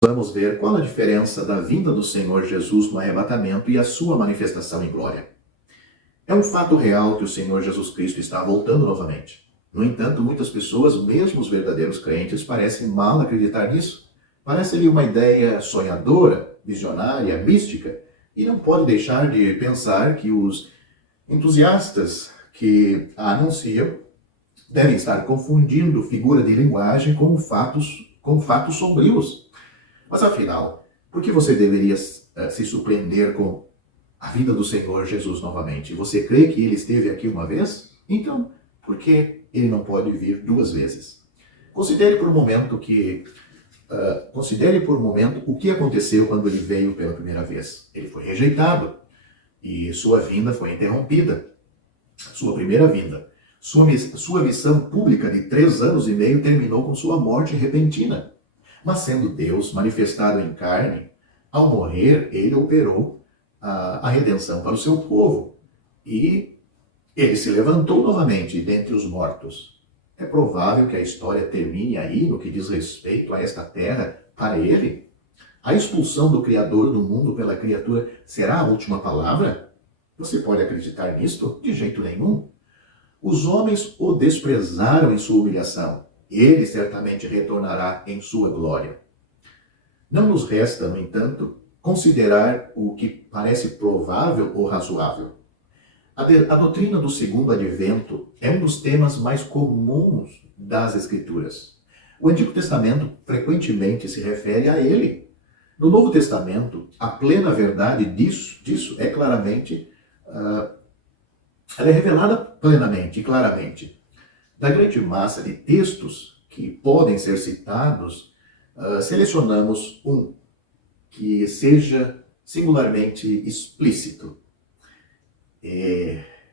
Vamos ver qual a diferença da vinda do Senhor Jesus no arrebatamento e a sua manifestação em glória. É um fato real que o Senhor Jesus Cristo está voltando novamente. No entanto, muitas pessoas, mesmo os verdadeiros crentes, parecem mal acreditar nisso. Parece-lhe uma ideia sonhadora, visionária, mística, e não pode deixar de pensar que os entusiastas que a anunciam devem estar confundindo figura de linguagem com fatos sombrios. Mas afinal, por que você deveria se surpreender com a vinda do Senhor Jesus novamente? Você crê que ele esteve aqui uma vez? Então, por que ele não pode vir duas vezes? Considere por um momento o que aconteceu quando ele veio pela primeira vez. Ele foi rejeitado e sua vinda foi interrompida. Sua primeira vinda. Sua missão pública de 3 anos e meio terminou com sua morte repentina. Mas sendo Deus manifestado em carne, ao morrer, ele operou a redenção para o seu povo. E ele se levantou novamente dentre os mortos. É provável que a história termine aí no que diz respeito a esta terra para ele? A expulsão do Criador do mundo pela criatura será a última palavra? Você pode acreditar nisto? De jeito nenhum. Os homens o desprezaram em sua humilhação. Ele certamente retornará em sua glória. Não nos resta, no entanto, considerar o que parece provável ou razoável. A doutrina do segundo advento é um dos temas mais comuns das Escrituras. O Antigo Testamento frequentemente se refere a ele. No Novo Testamento, a plena verdade disso é claramente, ela é revelada plenamente e claramente. Da grande massa de textos que podem ser citados, selecionamos um que seja singularmente explícito.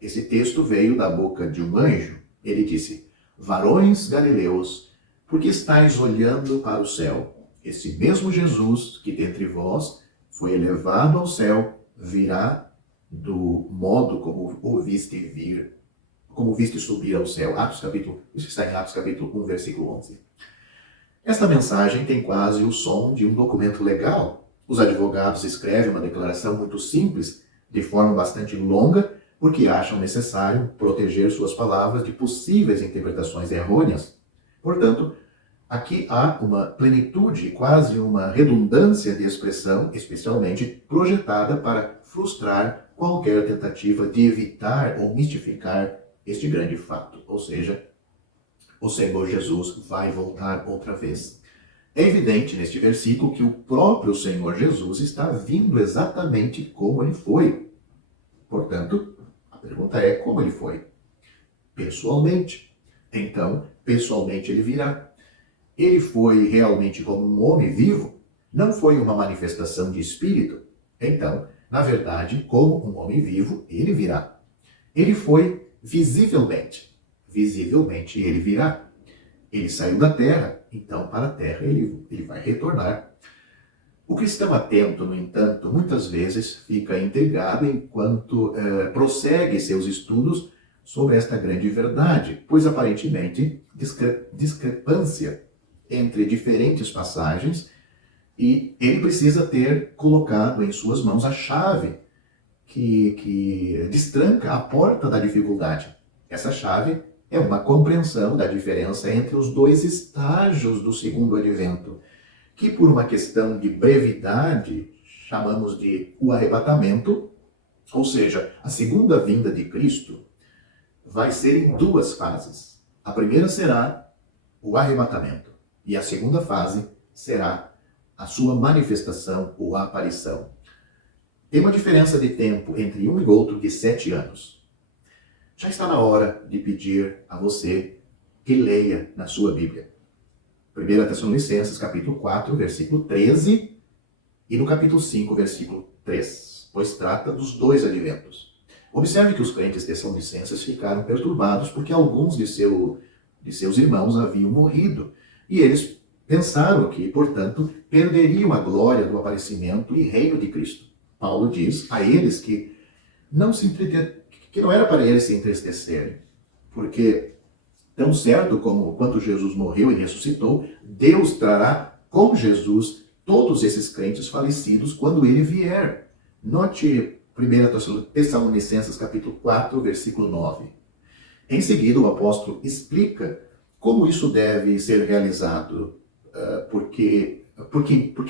Esse texto veio da boca de um anjo. Ele disse: varões galileus, por que estáis olhando para o céu? Esse mesmo Jesus que dentre vós foi elevado ao céu, virá do modo como o viste subir ao céu. Isso está em Atos capítulo 1, versículo 11. Esta mensagem tem quase o som de um documento legal. Os advogados escrevem uma declaração muito simples, de forma bastante longa, porque acham necessário proteger suas palavras de possíveis interpretações errôneas. Portanto, aqui há uma plenitude, quase uma redundância de expressão, especialmente projetada para frustrar qualquer tentativa de evitar ou mistificar este grande fato, ou seja, o Senhor Jesus vai voltar outra vez. É evidente neste versículo que o próprio Senhor Jesus está vindo exatamente como ele foi. Portanto, a pergunta é como ele foi? Pessoalmente. Então, pessoalmente ele virá. Ele foi realmente como um homem vivo? Não foi uma manifestação de espírito? Então, na verdade, como um homem vivo, ele virá. Ele foi visivelmente ele virá. Ele saiu da terra, então para a terra ele vai retornar. O cristão atento, no entanto, muitas vezes fica intrigado enquanto prossegue seus estudos sobre esta grande verdade, pois aparentemente discrepância entre diferentes passagens, e ele precisa ter colocado em suas mãos a chave que destranca a porta da dificuldade. Essa chave é uma compreensão da diferença entre os dois estágios do segundo advento, que por uma questão de brevidade chamamos de o arrebatamento, ou seja, a segunda vinda de Cristo vai ser em 2 fases. A primeira será o arrebatamento e a segunda fase será a sua manifestação ou a aparição. Tem uma diferença de tempo entre um e outro de 7 anos. Já está na hora de pedir a você que leia na sua Bíblia. 1 Tessalonicenses, capítulo 4, versículo 13, e no capítulo 5, versículo 3, pois trata dos 2 adventos. Observe que os crentes tessalonicenses ficaram perturbados porque alguns de seus irmãos haviam morrido, e eles pensaram que, portanto, perderiam a glória do aparecimento e reino de Cristo. Paulo diz a eles que não era para eles se entristecerem, porque tão certo como quando Jesus morreu e ressuscitou, Deus trará com Jesus todos esses crentes falecidos quando ele vier. Note 1 Tessalonicenses capítulo 4, versículo 9. Em seguida, o apóstolo explica como isso deve ser realizado, porque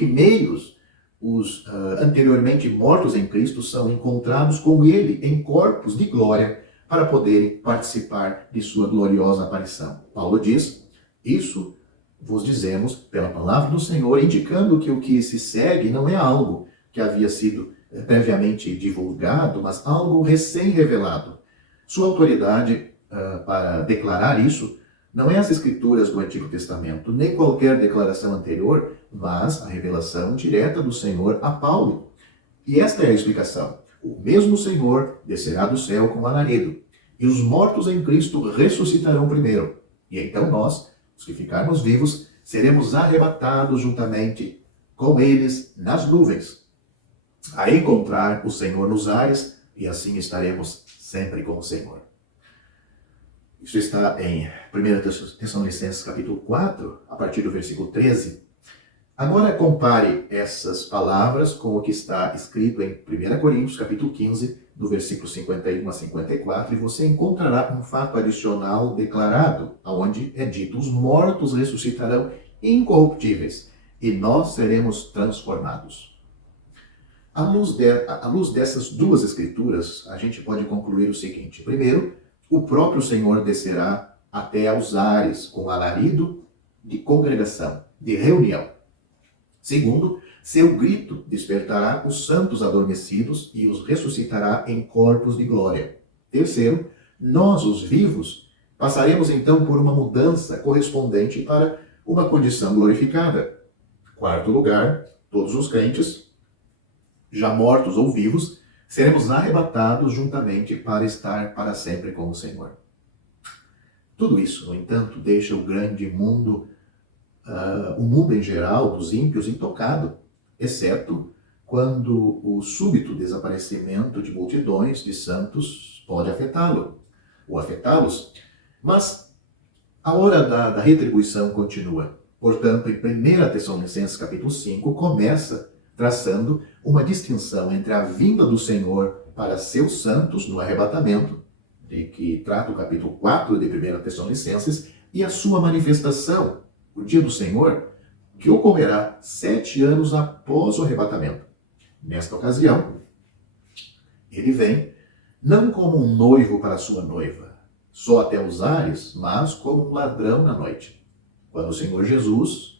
meios os anteriormente mortos em Cristo são encontrados com ele em corpos de glória para poderem participar de sua gloriosa aparição. Paulo diz, isso vos dizemos pela palavra do Senhor, indicando que o que se segue não é algo que havia sido previamente divulgado, mas algo recém-revelado. Sua autoridade para declarar isso não é as escrituras do Antigo Testamento, nem qualquer declaração anterior, mas a revelação direta do Senhor a Paulo. E esta é a explicação. O mesmo Senhor descerá do céu com alarido, e os mortos em Cristo ressuscitarão primeiro. E então nós, os que ficarmos vivos, seremos arrebatados juntamente com eles nas nuvens, a encontrar o Senhor nos ares, e assim estaremos sempre com o Senhor. Isso está em 1 Tessalonicenses capítulo 4, a partir do versículo 13. Agora compare essas palavras com o que está escrito em 1 Coríntios capítulo 15, do versículo 51 a 54, e você encontrará um fato adicional declarado, onde é dito, os mortos ressuscitarão incorruptíveis, e nós seremos transformados. À luz dessas duas escrituras, a gente pode concluir o seguinte. Primeiro, o próprio Senhor descerá até aos ares com alarido de congregação, de reunião. Segundo, seu grito despertará os santos adormecidos e os ressuscitará em corpos de glória. Terceiro, nós, os vivos, passaremos então por uma mudança correspondente para uma condição glorificada. Quarto lugar, todos os crentes, já mortos ou vivos, seremos arrebatados juntamente para estar para sempre com o Senhor. Tudo isso, no entanto, deixa o grande mundo, o mundo em geral, dos ímpios, intocado, exceto quando o súbito desaparecimento de multidões de santos pode afetá-lo, ou afetá-los. Mas a hora da retribuição continua. Portanto, em 1 Tessalonicenses capítulo 5, começa traçando uma distinção entre a vinda do Senhor para seus santos no arrebatamento, de que trata o capítulo 4 de 1 Tessalonicenses, e a sua manifestação, o dia do Senhor, que ocorrerá 7 anos após o arrebatamento. Nesta ocasião, ele vem não como um noivo para sua noiva, só até os ares, mas como um ladrão na noite. Quando o Senhor Jesus,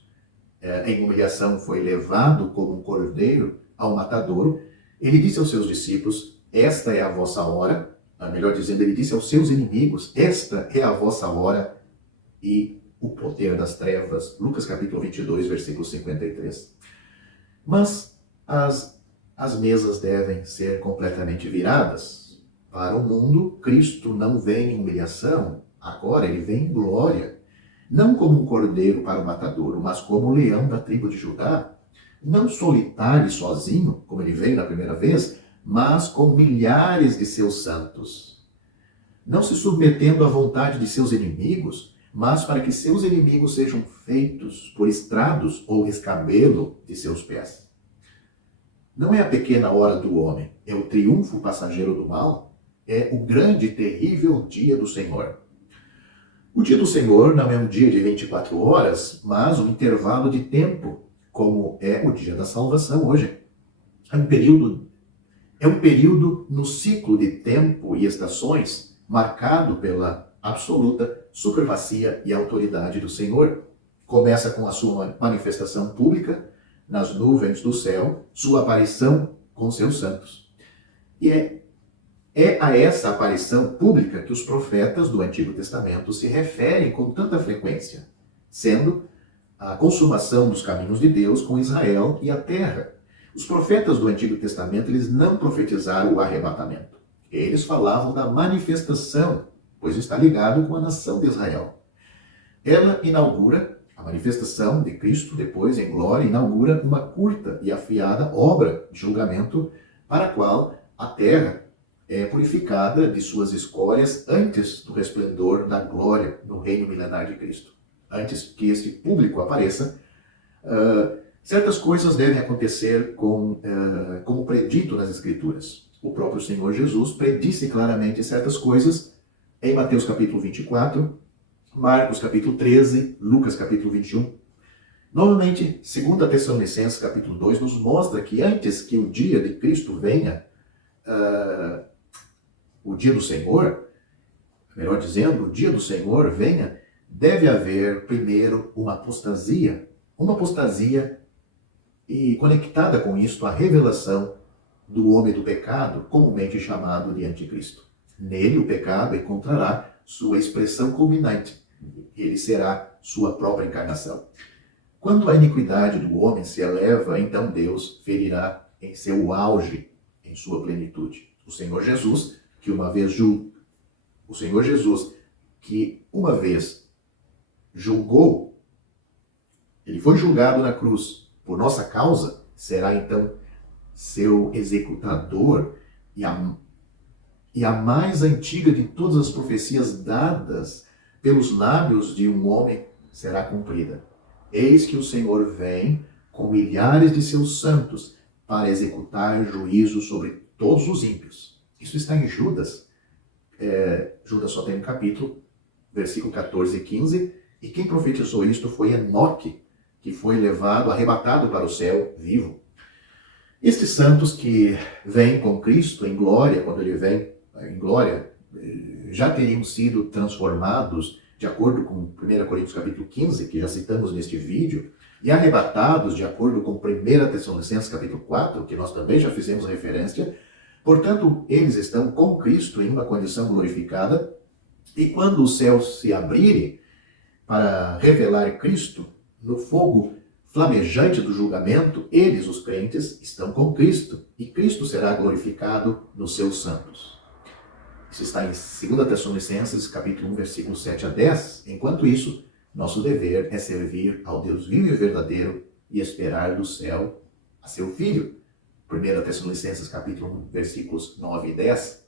em humilhação, foi levado como um cordeiro ao matadouro, ele disse aos seus discípulos, esta é a vossa hora, melhor dizendo, ele disse aos seus inimigos, esta é a vossa hora e o poder das trevas. Lucas capítulo 22, versículo 53. Mas as mesas devem ser completamente viradas. Para o mundo, Cristo não vem em humilhação, agora ele vem em glória. Não como um cordeiro para o matadouro, mas como o leão da tribo de Judá. Não solitário e sozinho, como ele veio na primeira vez, mas com milhares de seus santos. Não se submetendo à vontade de seus inimigos, mas para que seus inimigos sejam feitos por estrados ou escabelo de seus pés. Não é a pequena hora do homem, é o triunfo passageiro do mal, é o grande e terrível dia do Senhor. O dia do Senhor não é um dia de 24 horas, mas um intervalo de tempo, como é o dia da salvação hoje. É um período no ciclo de tempo e estações marcado pela absoluta supremacia e autoridade do Senhor. Começa com a sua manifestação pública nas nuvens do céu, sua aparição com seus santos. E é a essa aparição pública que os profetas do Antigo Testamento se referem com tanta frequência, sendo a consumação dos caminhos de Deus com Israel e a terra. Os profetas do Antigo Testamento, eles não profetizaram o arrebatamento. Eles falavam da manifestação, pois está ligado com a nação de Israel. Ela inaugura a manifestação de Cristo, depois, em glória, inaugura uma curta e afiada obra de julgamento para a qual a terra é purificada de suas escórias antes do resplendor da glória no reino milenar de Cristo. Antes que este público apareça, Certas coisas devem acontecer como predito nas Escrituras. O próprio Senhor Jesus predisse claramente certas coisas em Mateus capítulo 24, Marcos capítulo 13, Lucas capítulo 21. Novamente, 2 Tessalonicenses capítulo 2 nos mostra que antes que o dia de Cristo venha, o dia do Senhor, melhor dizendo, o dia do Senhor venha, deve haver primeiro uma apostasia e conectada com isto a revelação do homem do pecado, comumente chamado de anticristo. Nele o pecado encontrará sua expressão culminante. Ele será sua própria encarnação. Quando a iniquidade do homem se eleva, então Deus ferirá em seu auge, em sua plenitude. O Senhor Jesus, que uma vez julgou, ele foi julgado na cruz por nossa causa, será então seu executador e a mais antiga de todas as profecias dadas pelos lábios de um homem será cumprida. Eis que o Senhor vem com milhares de seus santos para executar juízo sobre todos os ímpios. Isso está em Judas. Judas só tem um capítulo, versículo 14 e 15, e quem profetizou isto foi Enoque, que foi arrebatado para o céu vivo. Estes santos que vêm com Cristo em glória, quando ele vem em glória, já teriam sido transformados, de acordo com 1 Coríntios capítulo 15, que já citamos neste vídeo, e arrebatados, de acordo com 1 Tessalonicenses capítulo 4, que nós também já fizemos referência. Portanto, eles estão com Cristo em uma condição glorificada, e quando os céus se abrirem para revelar Cristo no fogo flamejante do julgamento, eles, os crentes, estão com Cristo, e Cristo será glorificado nos seus santos. Isso está em 2 Tessalonicenses, capítulo 1, versículos 7 a 10. Enquanto isso, nosso dever é servir ao Deus vivo e verdadeiro e esperar do céu a seu Filho. 1 Tessalonicenses, capítulo 1, versículos 9 e 10.